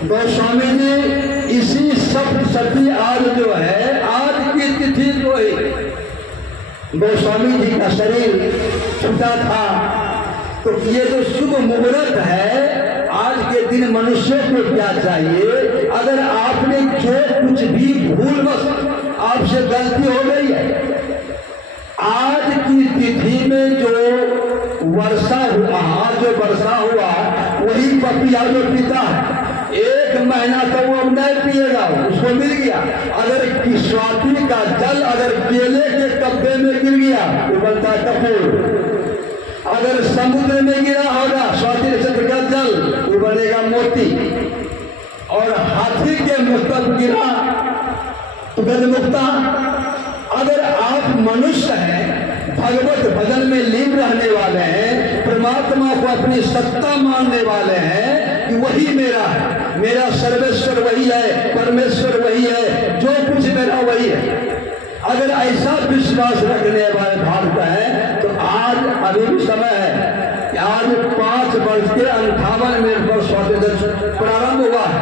गोस्वामी जी इसी सप्तशती आज जो है, आज की तिथि को ही गोस्वामी जी का शरीर छूटा था। तो ये जो शुभ मुहूर्त है, आज के दिन मनुष्य को क्या चाहिए, अगर आपने जो कुछ भी भूलवश आपसे गलती हो गई है, आज की तिथि में जो वर्षा हुआ, आज जो वर्षा हुआ वही पपिया जो पीता है, 1 महीना तो वो नहीं पिएगा, उसको मिल गया। अगर स्वाति का जल अगर केले के कब्बे में गिर गया तो बनता है कपूर। अगर समुद्र में गिरा होगा स्वाति नक्षत्र का जल तो बनेगा मोती। और हाथी के मुख तक गिरा तो गजमुक्ता। अगर आप मनुष्य हैं, भगवत भजन में लीन रहने वाले हैं, परमात्मा को अपनी सत्ता मानने वाले हैं कि वही मेरा है, मेरा सर्वेश्वर वही है, परमेश्वर वही है, जो कुछ मेरा वही है, अगर ऐसा विश्वास रखने वाले भारत है, तो आज अभी भी समय है कि आज 5 वर्ष के 58 मिनट पर स्वातंत्र प्रारंभ हुआ है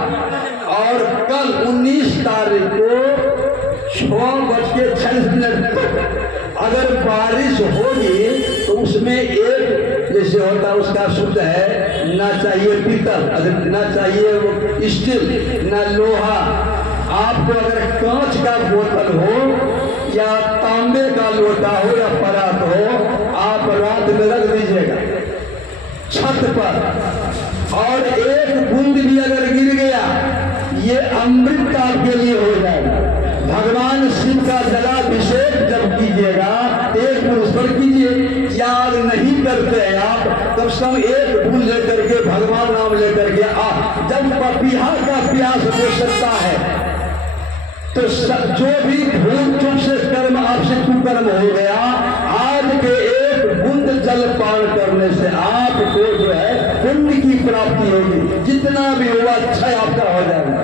और कल 19 तारीख को 6:46 तक अगर बारिश होगी तो उसमें एक जैसे होता है उसका शुद्ध है, ना चाहिए पीतल, ना चाहिए वो स्टील, ना लोहा। आपको अगर कांच का बोतल हो या तांबे का लोटा हो या परात हो, आप रात में रख दीजिएगा छत पर, और एक बूंद भी अगर गिर गया ये अमृत आपके लिए हो जाएगा। भगवान शिव का जलाभिषेक जब कीजिएगा, एक पुरुष पर कीजिए, याद नहीं करते हैं आप, तब सब एक बूंद लेकर के भगवान नाम लेकर के आप, जब पपीहा का प्यास हो सकता है तो जो भी भूल चूक से कर्म आपसे कुकर्म हो गया, आज के एक बूंद जल पान करने से आपको जो है पुण्य की प्राप्ति होगी, जितना भी हुआ अच्छा आपका हो जाएगा।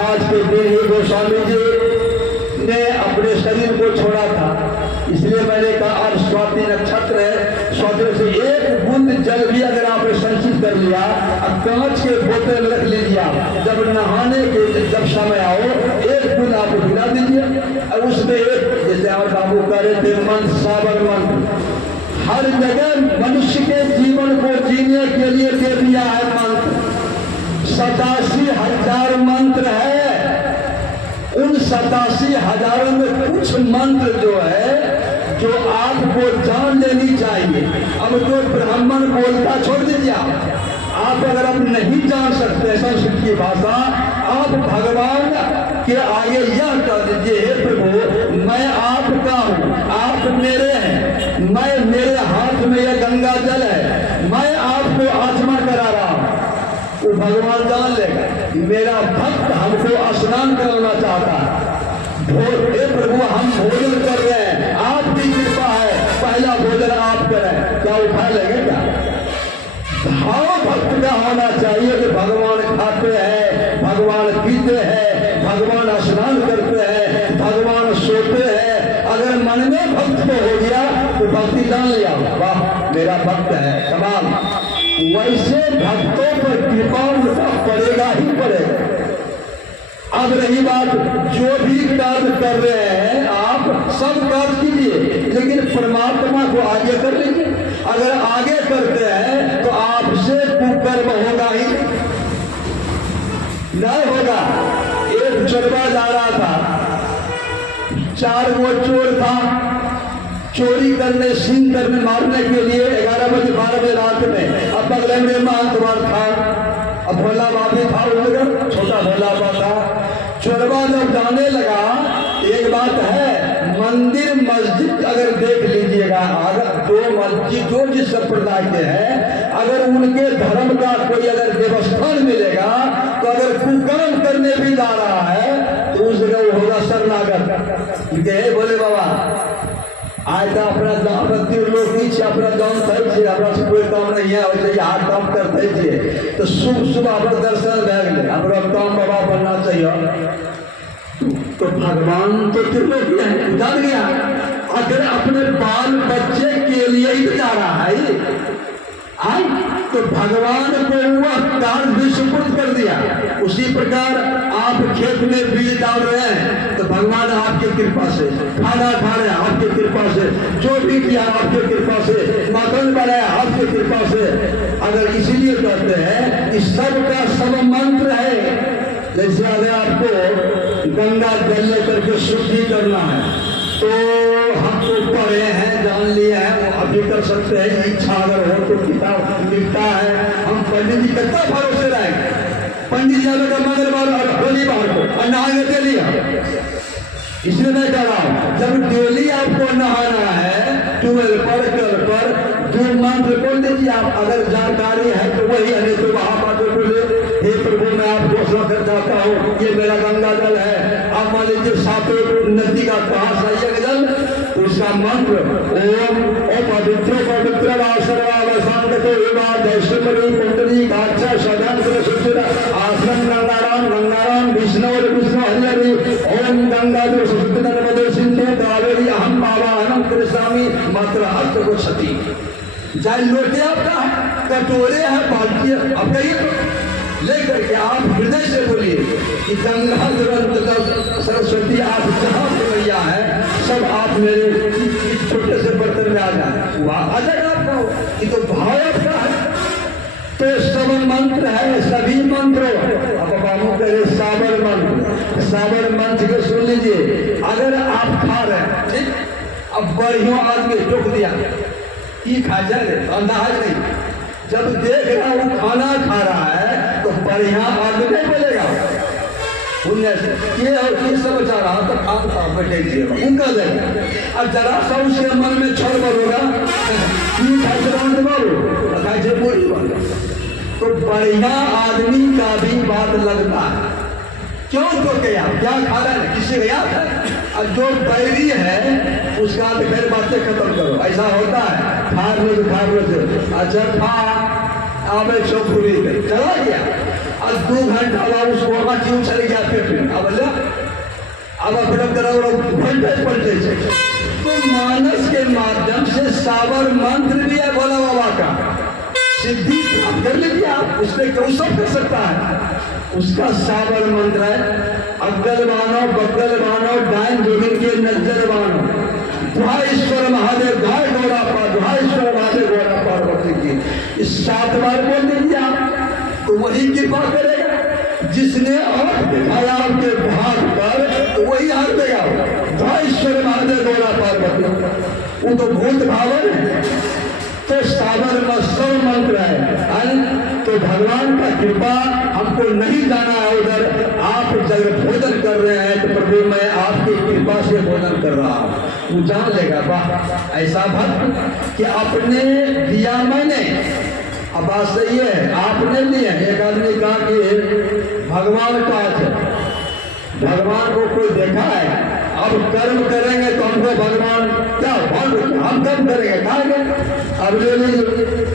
आज के दिन ही गोस्वामी जी ने अपने शरीर को छोड़ा था, इसलिए मैंने कहा आज स्वाति नक्षत्र है, स्वाति से एक बूंद जल भी अगर आपने संचित कर लिया, अब कांच के बोतल में रख लीजिए, जब नहाने के जब समय आओ एक बूंद आप गिरा दीजिए, और उसमें एक जैसे आप बाबू करे थे मंत्र, साबर मंत्र, हर जगह मनुष्य के जीवन को जीने के लिए दे दिया है मंत्र। 87,000 मंत्र है, उन 87,000 में कुछ मंत्र जो है जो आपको जान लेनी चाहिए। अब जो ब्राह्मण बोलता छोड़ दीजिए, आप अगर अब नहीं जान सकते संस्कृत की भाषा, आप भगवान के आगे यह कह दीजिए, हे प्रभु मैं आपका हूँ, आप मेरे हैं, मैं मेरे हाथ में यह गंगा जल है, मैं आपको आचमन करा रहा हूँ। वो भगवान जान लेगा मेरा भक्त हमको स्नान कराना चाहता है, हे प्रभु हम भोजन कर रहे हैं, आपकी कृपा है, पहला भोजन आप करें, क्या उठा लेंगे क्या? भाव भक्त का होना चाहिए कि भगवान खाते हैं, भगवान पीते हैं, भगवान स्नान करते हैं, भगवान सोते हैं। अगर मन में भक्त को हो गया तो भक्ति जान लिया, वाह मेरा भक्त है, कमाल। वैसे भक्तों पर कृपा उनका पड़ेगा ही पड़ेगा। अब रही बात, जो भी कार्य कर रहे हैं आप सब कार्य कीजिए, लेकिन परमात्मा को आगे कर लीजिए। अगर आगे करते हैं तो आपसे कुकर्म होगा ही नहीं होगा। एक चोरवा जा रहा था, 4 वो चोर था, चोरी करने सीन करने मारने के लिए 11 बजे 12 बजे रात में, अब बगल में महंतवार था, अब भोला बाबी था, छोटा भोला बाबा था। चोरवा जब जाने लगा, एक बात है, मंदिर मस्जिद अगर देख लीजिएगा, अगर 2 मस्जिद जो जिस संप्रदाय के हैं, अगर उनके धर्म का कोई अगर व्यवस्थान मिलेगा, तो अगर कुकर्म करने भी जा रहा है तो उस जगह होगा शरणागत। बोले बाबा आज तो अपना लोग नीचे अपना काम करे, अपना से कोई काम नहीं है, वैसे हाथ काम करते थे तो शुभ शुभ अपना दर्शन बैग अपना काम बाबा बनना चाहिए। तो भगवान तो त्रिलोकी है, जान गया, अगर अपने बाल बच्चे के लिए ही जा रहा है, तो भगवान को वह कार्य भी सुपुर्द कर दिया। उसी प्रकार आप खेत में बीज डाल रहे हैं तो भगवान आपकी कृपा से, खाना खा रहे हैं आपकी कृपा से, जो भी किया आपकी कृपा से, मकान बनाया आपकी कृपा से। अगर इसीलिए कहते हैं कि सबका सब मंत्र है। जैसे अगर आपको गंगा जल लेकर के शुद्धि करना है तो हम तो पढ़े हैं, जान लिए हैं, वो अभी कर सकते हैं। इच्छा अगर हो तो किताब लिखता है, हम पंडित जी कितना भरोसे रहेंगे। पंडित जी का मंगलवार और होलीवार को नहाने के लिए, इसलिए मैं कह रहा हूँ जब डेली आपको नहाना है, ट्यूबवेल पर कल पर जो मंत्र बोल दीजिए आप। अगर जानकारी है तो वही, नहीं तो वहां बात बोले हे प्रभु मैं आप घोषणा कर जाता हूँ ये मेरा गंगा जल है। आप मान लीजिए सातों नदी का कहा सही जल, उसका मंत्र ओम ओ पवित्र पवित्र आसन गंगाराम गंगाराम विष्णु और विष्णु हरि हरि ओम गंगा जो सुकृत नर्मदे सिंधु कावेरी अहम बाबा अनंत कृष्णामी मात्र अर्थ को क्षति। चाहे लोटे आपका है, कटोरे है, बाल्टी है, अब कहिए लेकर के आप हृदय से बोलिए कि गंगा तुरंत सरस्वती आप जहाँ से मैया है सब आप मेरे इस छोटे से बर्तन में आ जाए, वहाँ आ जाएगा आपका। ये तो भाव आपका है। तो सब मंत्र है, सभी मंत्रों। अब बाबू कह रहे साबर मंत्र, साबर मंत्र को सुन लीजिए। अगर आप खा रहे हैं ठीक, अब बढ़िया आदमी टोक दिया कि खा जाए अंदाज नहीं, जब देख रहा वो खाना खा रहा है तो बढ़िया आदमी नहीं बोलेगा पुण्य से ये और ये सब बचा रहा तो खान खा बैठे दीजिएगा उनका देगा। अब जरा सा उसके मन में छोड़ बोलेगा तो बढ़िया आदमी का भी बात लगता है। क्यों तो क्या क्या खा रहा है, किसी गया है। अब जो बैरी है उसका तो फिर बातें खत्म करो, ऐसा होता है। खा लो अच्छा खा अब 100 पूरी चला गया, अब 2 घंटा बाद उसको वहाँ क्यों चल गया फिर अब अपना घंटे से। तो मानस के माध्यम से साबर मंत्र भी है भोला बाबा का, सिद्धि प्राप्त कर लीजिए आप। उसमें क्यों सब कर सकता है, उसका साबर मंत्र है अग्गल बानो बग्गल बानो डाइन जोगिन के नजर बानो ईश्वर महादेव गाय गौरा पा ईश्वर महादेव गौरा पार्वती की। इस 7 बार बोल दीजिए आप तो वही कृपा करेगा। जिसने हाथ दिखाया आपके भाग पर तो वही हाथ देगा। ईश्वर महादेव गौरा पार्वती वो तो भूत भावन है। तो साबर का सब मंत्र है। तो भगवान का कृपा हमको नहीं जाना है उधर। आप जब भोजन कर रहे हैं तो प्रभु मैं आपकी कृपा से भोजन कर रहा हूँ, वो जान लेगा वाह ऐसा भक्त कि आपने दिया मैंने। अब बात सही है, आपने दिया। एक आदमी कहा कि भगवान का है, भगवान को कोई देखा है, अब कर्म करेंगे तो हमको भगवान क्या हम कर्म करेंगे खाएंगे। अब ले लीजिए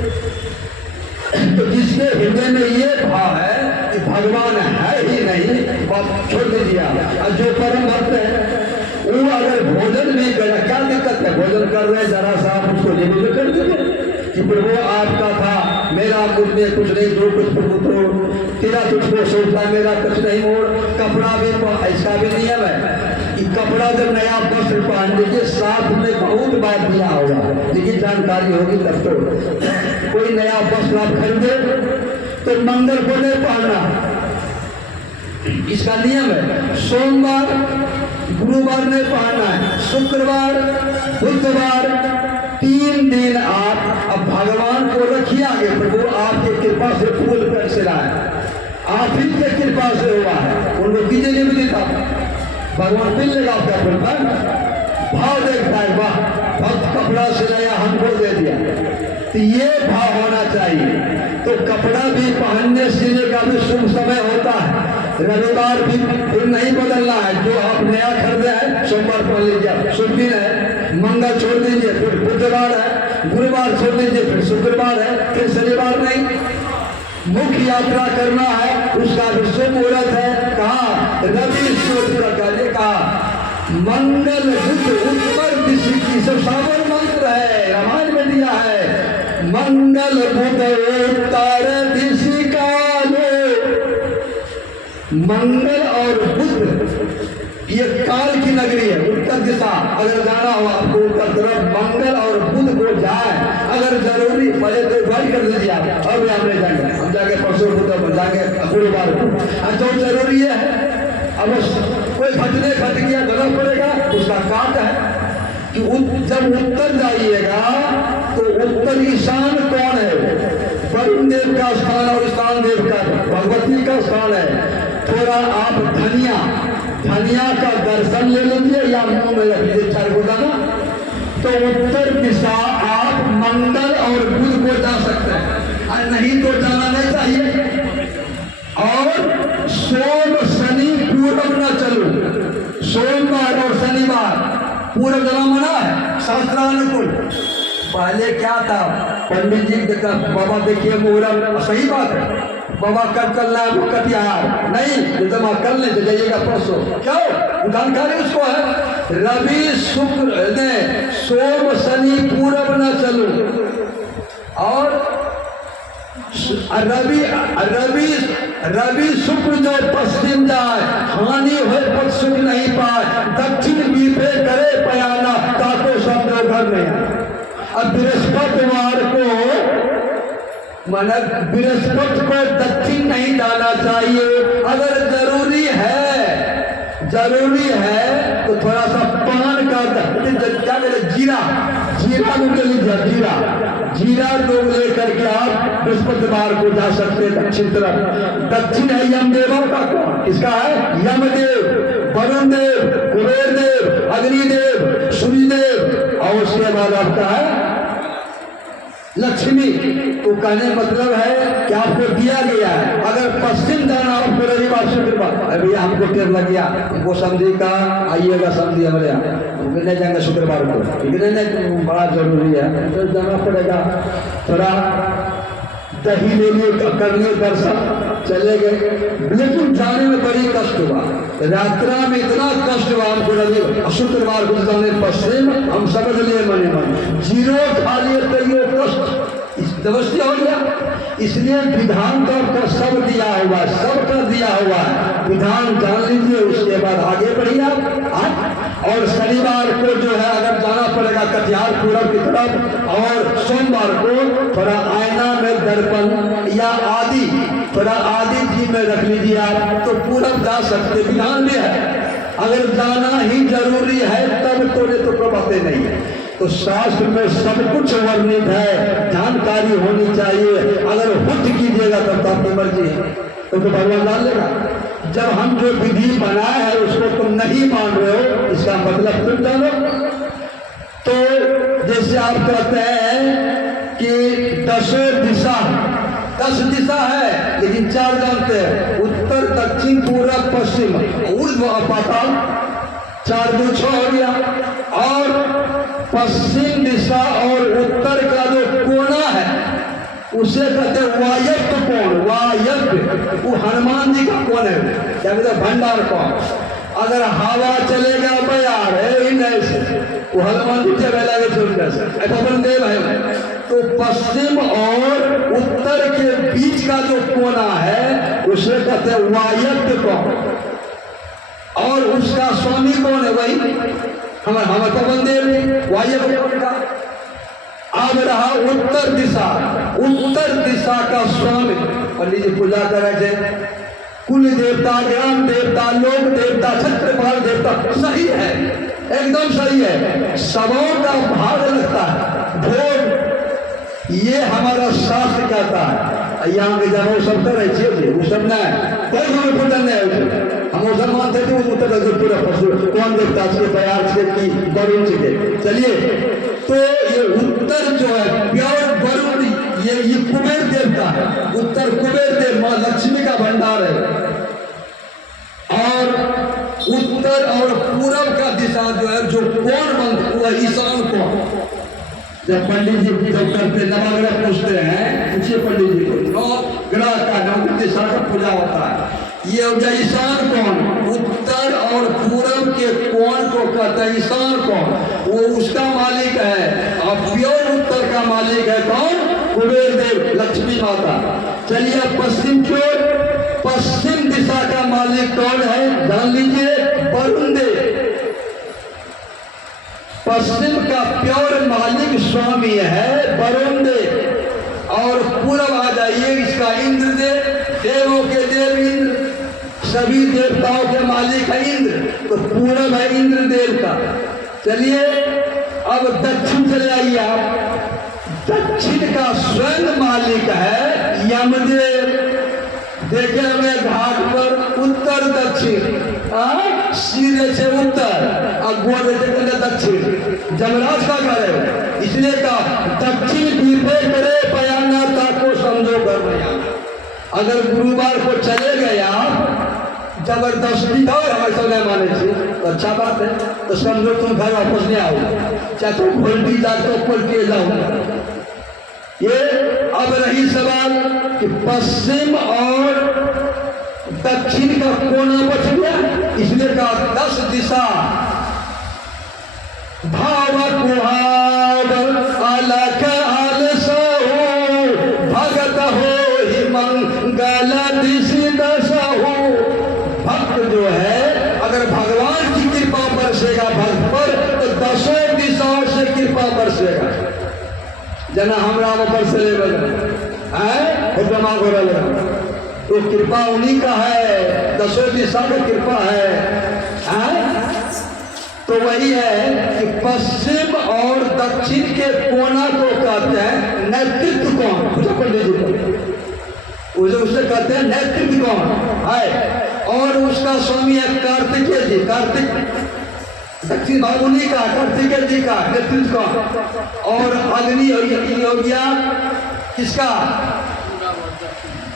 तो जिसके हृदय में ये भाव है कि भगवान है ही नहीं, बात छोड़ दीजिए। और जो परम भक्त है वो अगर भोजन भी करे, क्या दिक्कत है, भोजन कर रहे हैं जरा सा आप उसको निवेदन कर दीजिए कि प्रभु आपका था, मेरा मुझ में कुछ नहीं, जो कुछ प्रभु तो तेरा तुझको सोचता, मेरा कुछ नहीं मोड़। कपड़ा भी ऐसा भी नियम है कि कपड़ा जब नया वस्त्र पहन लीजिए, साथ में बहुत बात दिया होगा, लेकिन जानकारी होगी तब तो। कोई नया वस्त्र आप खरीदे तो मंगल को नहीं पहनना, इसका नियम है। सोमवार गुरुवार नहीं पहनना है, शुक्रवार बुधवार 3 दिन आप अब भगवान को रखिए आगे। प्रभु आपके कृपा से फूल कैसे लाए, आप ही के कृपा से हुआ है, उनको कीजिए नहीं भी था भगवान मिल लेगा आपका फूल पर। भाव देखता है वाह भक्त कपड़ा सिलाया हमको दे दिया, तो ये भाव होना चाहिए। तो कपड़ा भी पहनने सिलने का भी शुभ समय होता है। रविवार भी फिर नहीं बदलना है, जो आप नया खरीदे हैं सोमवार पहन लीजिए, शुभ दिन है। मंगल छोड़ दीजिए, फिर बुधवार है, गुरुवार छोड़ दीजिए, फिर शुक्रवार है, फिर शनिवार नहीं। मुख्य यात्रा करना है उसका भी शुभ मुहूर्त है। कहा रवि सूर्य का कहा मंगल बुध उत्तर दिशा की सब साबर मंत्र है, रामायण में दिया है। मंगल बुध उत्तर दिशा मंगल और बुध ये काल की नगरी है। उत्तर दिशा अगर जाना हो आपको उत्तर तरफ, मंगल और बुध को जाए अगर जरूरी, पहले तो भाई कर दीजिए आप, अब हम नहीं जाएंगे, हम जाके परसों बुध जाएंगे गुरुवार को, जो जरूरी है। अब कोई घटने घट गया गलत पड़ेगा, उसका काट है कि जब उत्तर जाइएगा तो उत्तर ईशान कौन है? वरुण देव का स्थान और ईशान देव का भगवती का स्थान है। थोड़ा आप धनिया का दर्शन ले लीजिए या मुंह में रख लीजिए 4 दाना, तो उत्तर दिशा आप मंगल और बुध को जा सकते हैं, और नहीं तो जाना नहीं चाहिए। और सोम शनि पूरब न चलो, सोमवार और शनिवार पूरब जाना मना है शास्त्रानुकूल। पहले क्या था, पंडित जी देखा बाबा देखिए मुहूर्त, सही बात है बाबा कब चलना है, वो कटिहार नहीं जमा कर ले जाइएगा परसों, क्यों जानकारी उसको है। रवि शुक्र ने सोम शनि पूरब न चलो, और रवि शुक्र जो पश्चिम जाए, हानि हो पद सुख नहीं पाए, दक्षिण बीते करे पयाना ताको सब घर नहीं। अब बृहस्पतिवार को माना बृहस्पति को दक्षिण नहीं जाना चाहिए। अगर जरूरी है तो थोड़ा सा पान का क्या कहते जीरा लोग ले लीजिए, जीरा लोग लेकर के आप बृहस्पतिवार को जा सकते हैं दक्षिण तरफ। दक्षिण है यमदेवों का, कौन इसका है? यमदेव, वरुण देव, कुबेर देव, अग्निदेव, सूर्यदेव, और उसके बाद आपका है लक्ष्मी। तो कहने मतलब है कि आपको दिया गया है। अगर पश्चिम जाना आपको रविवार शुक्रवार, अरे भैया हमको टेर लग गया, हमको समझी का आइएगा समझी हमारे यहाँ, नहीं जाएंगे शुक्रवार को, नहीं बड़ा जरूरी है तो जाना पड़ेगा। थोड़ा दही ले लिए कर लिए दर्शन, चले गए, लेकिन जाने में बड़ी कष्ट हुआ, यात्रा में इतना कष्ट हुआ हमको। रवि शुक्रवार को जाने पश्चिम, हम समझ लिए मने मन जीरो खा लिए तो ये कष्ट दवस्ती हो गया। इसलिए विधान का सब दिया हुआ है, सब कर दिया हुआ है, विधान जान लीजिए, उसके बाद आगे बढ़िए आप। और शनिवार को जो है अगर जाना पड़ेगा कटिहार पूरब की तरफ, और सोमवार को थोड़ा आईना में दर्पण या आदि थोड़ा आदि जी में रख लीजिए आप, तो पूरब जा सकते, विधान भी है। अगर जाना ही जरूरी है तब तो कोई बातें नहीं है। तो शास्त्र में सब कुछ वर्णित है, जानकारी होनी चाहिए। अगर हुट कीजिएगा तब तो आपकी मर्जी है, तो भगवान डाल लेगा। जब हम जो विधि बनाए हैं उसको तुम नहीं मान रहे हो, इसका मतलब तुम जानो। तो जैसे आप कहते हैं कि 10 दिशा है, लेकिन 4 जानते हैं, उत्तर दक्षिण पूरब पश्चिम ऊर्ध्व पाताल, 4 2 6 हो गया। और पश्चिम दिशा और उत्तर का जो कोना है उसे कहते हैं वायव्य कोण। वायव्य वो हनुमान जी का कोण है, क्या कहते हैं भंडार कोण। अगर हवा चलेगा बयार है नहीं से, वो हनुमान जी जगह लगे छोड़ देव है। तो पश्चिम और उत्तर के बीच का जो कोना है उसे कहते हैं वायव्य कोण, और उसका स्वामी कौन है? वही हमारे पवन देव वायव्य कोण का। अब रहा उत्तर दिशा, उत्तर दिशा का स्वामी पंडित जी पूजा करे थे, कुल देवता, ग्राम देवता, लोक देवता, छत्रपाल देवता, सही है, एकदम सही है। सबों का भाग लगता है, भोग ये हमारा शास्त्र कहता है। यहाँ के जब वो सब कर रहे थे वो सब न कोई हमें पता नहीं है, हम मुसलमान थे तो उत्तर पूरा पशु कौन देवता के तैयार से की वरुण के। चलिए, तो ये उत्तर जो है प्योर वरुण, ये कुबेर देवता है। उत्तर कुबेर देव माँ लक्ष्मी का भंडार है। और उत्तर और पूरब का दिशा जो है जो कोण बनता है ईशान कोण। जब पंडित जी जब करते नवग्रह पूछते हैं, पूछिए पंडित जी को, 9 ग्रह का 9 दिशा का पूजा होता है। ये हो गया ईशान कोण। उत्तर और पूरब के कोण को कहते हैं ईशान कोण, वो उसका मालिक है। और प्योर उत्तर का मालिक है कौन? कुबेर देव, लक्ष्मी माता। चलिए पश्चिम की ओर, पश्चिम दिशा का मालिक मालिक कौन है जान लीजिए, वरुण देव। पश्चिम का प्योर मालिक स्वामी है वरुण देव। और पूरब आ जाइए, इसका इंद्र देव, देवों के देव इंद्र, सभी देवताओं के मालिक है इंद्र, तो पूरब है इंद्र देव का। चलिए अब दक्षिण चले आइए आप। दक्षिण का स्वयं मालिक है यमदेव। देखे हमें घाट पर उत्तर दक्षिण, सीधे से उत्तर और गोद से दक्षिण, जमराज का घर है। इसलिए कहा दक्षिण दीपे करे बयाना को समझो कर रहे। अगर गुरुवार को चले गए आप जबरदस्ती था हमारे समय माने से तो अच्छा बात है, तो समझो तुम घर वापस नहीं आओ, चाहे तुम घोल्टी जाकर ऊपर किए जाओ। ये अब रही सवाल कि पश्चिम और दक्षिण का कोना बच गया, इसलिए कहा 10 दिशा भाव कुहाब अलख आलसो भगत हो ही मंगल दिशि दसहु। भक्त जो है अगर भगवान की कृपा बरसेगा भक्त पर तो 10 दिशाओं से कृपा बरसेगा। जना हमरा बरसले है जमा हो रहा, तो कृपा उन्हीं का है, 10 दिशा का कृपा है। तो वही है कि पश्चिम और दक्षिण के कोना को कहते हैं नेतृत्व कोण। पंडित जी उसे कहते हैं नेतृत्व कोण है। और उसका स्वामी है कार्तिकेय जी। कार्तिक दक्षिण भाग उन्हीं का, कार्तिकेय जी का नेतृत्व कोण। और अग्नि हो गया किसका?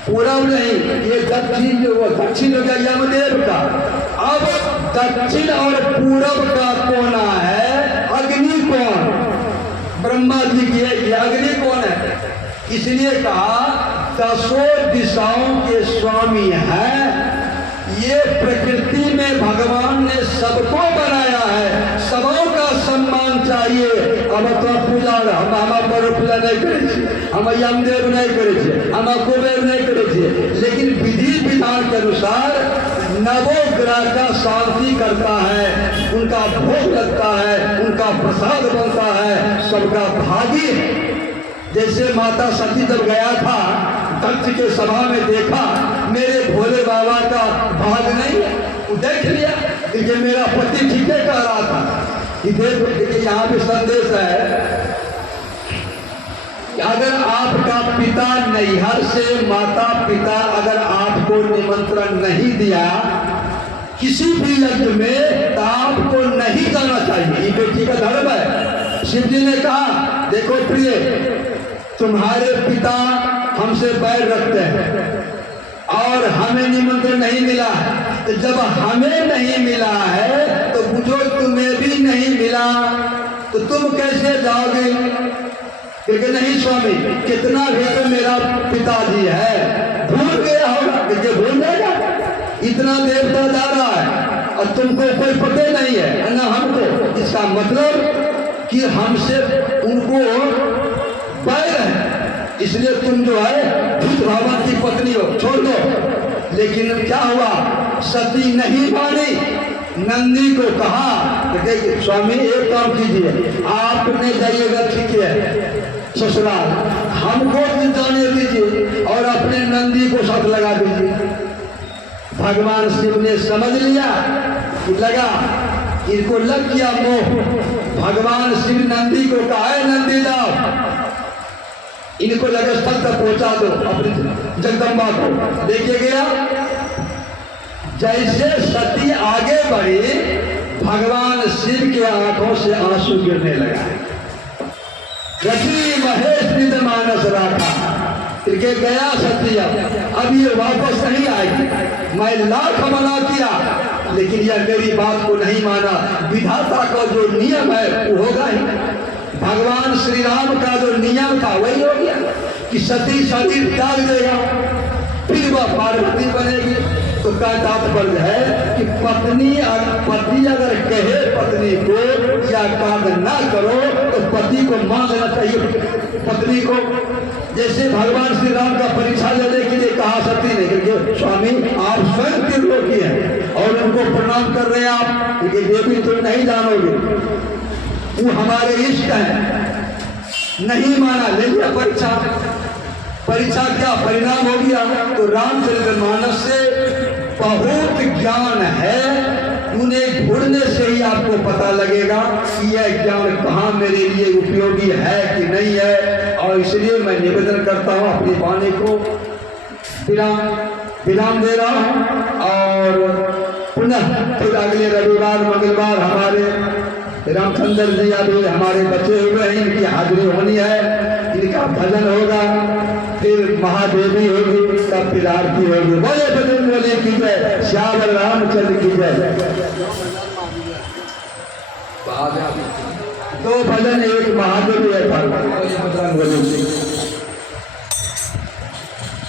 पूरब नहीं, ये दक्षिण जो दक्षिण हो गया यमदेव का। अब दक्षिण और पूरब का कोना है अग्नि कोण, ब्रह्मा जी की है, ये अग्नि कोण है। इसलिए कहा 10 दिशाओं के स्वामी है। ये प्रकृति में भगवान ने सबको बनाया है, सबों का सम्मान चाहिए। अब तो पूजा हम पूजा नहीं करे, हम यमदेव नहीं करे, हम कुबेर नहीं करे, लेकिन विधि विधान के अनुसार नवोग्रह का शांति करता है, उनका भोग लगता है, उनका प्रसाद बनता है, सबका भागी। जैसे माता सती जब गया था दक्ष के सभा में, देखा मेरे भोले बाबा का भाग नहीं है, वो देख लिया कि मेरा पति ठीक है कह रहा था। देखिए यहाँ पे संदेश है कि अगर आपका पिता नैहर से माता पिता अगर आपको निमंत्रण नहीं दिया किसी भी यज्ञ में तो आपको नहीं जाना चाहिए, ये बेटी का धर्म है। शिव जी ने कहा देखो प्रिय, तुम्हारे पिता हमसे बैर रखते हैं और हमें निमंत्रण नहीं मिला, तो जब हमें नहीं मिला है तो बुझो तुम्हें भी नहीं मिला, तो तुम कैसे जाओगे? क्योंकि नहीं स्वामी, कितना भी तो मेरा पिताजी है, भूल गया होगा, क्योंकि भूल जाएगा, इतना देवता जा रहा है और तुमको कोई पता नहीं है ना हमको। इसका मतलब कि हमसे उनको बैर है, इसलिए तुम जो है भूत भगवान की पत्नी हो, छोड़ दो। लेकिन क्या हुआ, सती नहीं मानी, नंदी को कहा कि स्वामी एक काम कीजिए, आपने जाइएगा ठीक है ससुराल, हमको भी जाने दीजिए और अपने नंदी को साथ लगा दीजिए। भगवान शिव ने समझ लिया कि लगा, इनको लग गया मोह। भगवान शिव नंदी को कहा है नंदी जाओ, इनको लगे स्थल तक पहुंचा दो अपनी जगदम्बा को। देखिए गया जैसे सती आगे बढ़ी भगवान शिव के आंखों से आंसू गिरने लगा। रति महेश निध मानस राखा, इनके गया सती, अब ये वापस नहीं आएगी। मैं लाख मना किया लेकिन यह मेरी बात को नहीं माना। विधाता का जो नियम है वो होगा ही। भगवान श्री राम का जो नियम था वही हो गया कि सती शरीर त्याग देगा, फिर वह पार्वती बनेगी। तो का तात्पर्य है कि पति अगर कहे पत्नी को या कार्य ना करो तो पति को मान लेना चाहिए पत्नी को। जैसे भगवान श्री राम का परीक्षा लेने के लिए कहा सती ने कि स्वामी आप स्वयं त्रिलोकी हैं, उनको प्रणाम कर रहे हैं आप, ये देवी तुम नहीं जानोगे, वो हमारे इष्ट हैं, नहीं माना, ले लिया परीक्षा। परीक्षा क्या परिणाम हो गया? तो रामचरितमानस से बहुत ज्ञान है, उन्हें ढूंढने से ही आपको पता लगेगा कि यह ज्ञान कहाँ मेरे लिए उपयोगी है कि नहीं है। और इसलिए मैं निवेदन करता हूँ, अपनी वाणी को विराम दे रहा हूँ और पुनः फिर अगले रविवार मंगलवार हमारे रामचंद्र जी अभी हमारे बचे हुए हैं, इनकी हाजिरी होनी है, इनका भजन होगा, फिर महादेवी होगी, तब फिर आरती होगी। बोले भजन बोले की जय, श्याम रामचंद्र की जय। दो भजन, एक महादेवी है, बोले भजन बोले।